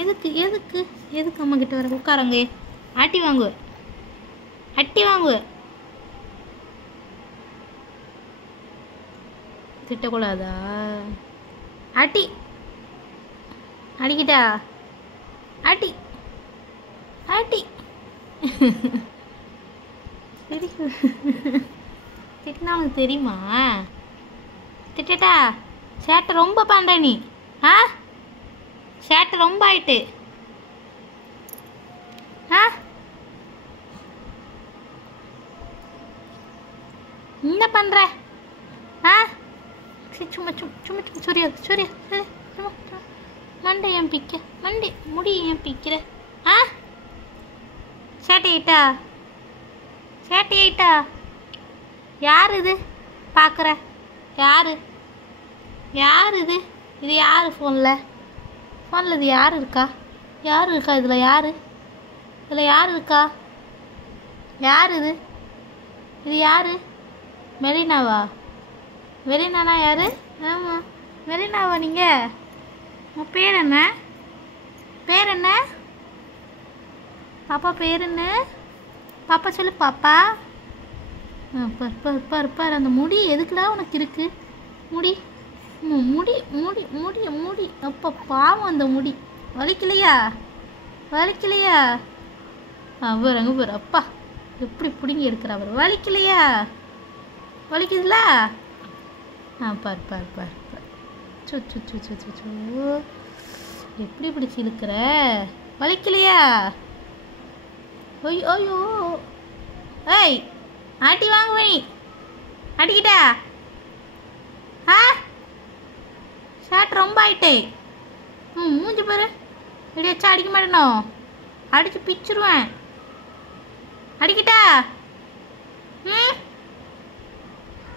எதுக்கு எதுக்கு எதுக்கு அம்மா கிட்ட வர? உட்காரங்க. ஆட்டி வாங்குவ, அட்டி வாங்குவ. திட்டக்கூடாதா? அட்டி அடிக்கிட்டா? அட்டி அட்டி திட்டினா உனக்கு தெரியுமா? திட்டட்டா? சேட்டை ரொம்ப பண்ணுற நீ. ஆ, சேட்டை ரொம்ப ஆயிட்டு. ஆ, என்ன பண்ணுற? ஆ, சும்மா சும்மா சும்மா சும்மா சூரியா சூரியா சும்மா மண்டை ஏன் பிக்க? மண்டை முடி ஏன் பிக்கிற? ஆ, சேட்டை ஆயிட்டா? சேட்டை ஆயிட்டா? யார் இது பார்க்குற? யார் யார் இது? இது யார் ஃபோனில் இது யார் இருக்கா? யார் இருக்கா இதில்? இதில் யார் இருக்கா? யார் இது? இது யார்? மெரினாவா? மெரினானா யார்? ஆமாம், மெரினாவா நீங்கள்? உன் பேர் என்ன? பேர் என்ன? பாப்பா பேர் என்ன? பாப்பா சொல்லு பாப்பா. பார் அந்த முடி எதுக்குடா உனக்கு இருக்கு? முடி முடி முடி முடி முடி அப்பா பாவம். அந்த முடி வலிக்கலையா? வலிக்கலையா? அவர் அங்கே பார். அப்பா எப்படி பிடுங்கி எடுக்கிற அவர். வலிக்கலையா? வலிக்குதுல? பார் பார் பார் பார். சு சு சு சு சு சு எப்படி பிடிச்சி இழுக்கிற? வலிக்கலையா? ஐயோ ஐயோ. ஏய், ஆட்டி வாங்குவே நீ. அடிக்கிட்டா? ஆ, ஷாட் ரொம்ப ஆயிட்டே. மூஞ்சி பாரு. இப்படி வச்சா அடிக்க மாட்டேனோ? அடிச்சு பிச்சிருவேன். அடிக்கிட்டா?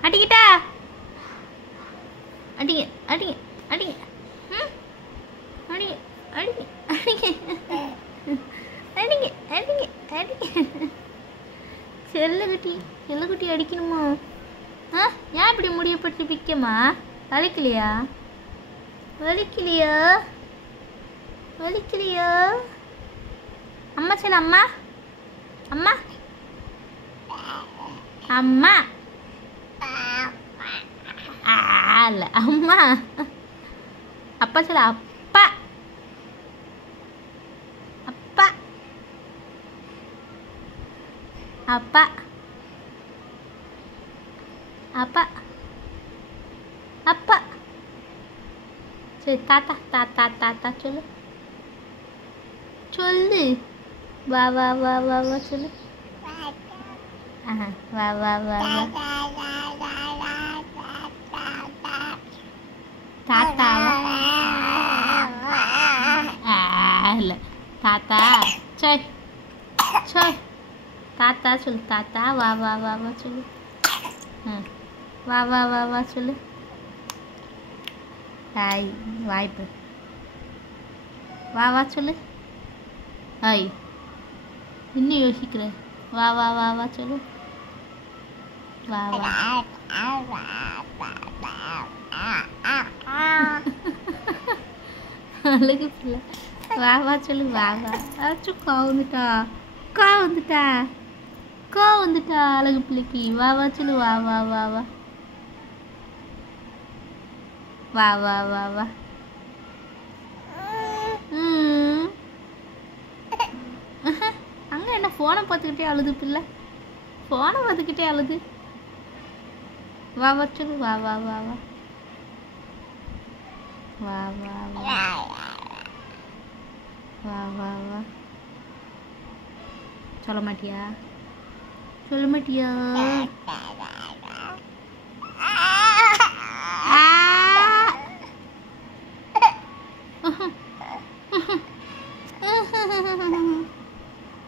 அடிக்கிட்டா? அடிங்க அடிங்க அடிங்க. அடிங்க அடிங்க அடிங்க அடிங்க அடிங்க அடிங்க. செல்லக்குட்டி அடிக்கணுமா? ஏன் இப்படி முடியப்பட்டு பிக்கமா? வலிக்கலையா? வலிக்கலையா? வலிக்கலையா? அம்மா சொல்ல. அம்மா அம்மா அம்மா இல்லை அம்மா. அப்பா சொல்ல. அப்பா அப்பா அப்பா அப்பா அப்பா. சரி தாத்தா தாத்தா தாத்தா சொல்லு சொல்லு. வா வா வா வா வா சொல்லு. வா வா வா வா. தாத்தா இல்லை தாத்தா. சரி சரி தாத்தா சொல்லு. தாத்தா வா வா வா வா சொல்லு. வா வா வா வா சொல்லு. ஹாய் வாய்ப்பு. வா வா சொல்லு. ஹாய் இன்னும் யோசிக்கிற? வா வா வா வா சொல்லு. வா வா. அழகு பிள்ளை. வா வா சொல்லு. வா வா. ஆச்சும் வந்துட்டா வந்துட்டா அழகு பிள்ளைக்கு. வா வா சொல்லு. வா வா வா வா வா வா வா வா. அங்கே என்ன ஃபோனை பார்த்துக்கிட்டே அழுது பிள்ளை? ஃபோனை பார்த்துக்கிட்டே அழுது. வா வா சொல்லு. வா வா வா வா வா வா வா வா வா வா. சொல்ல மாட்டியா?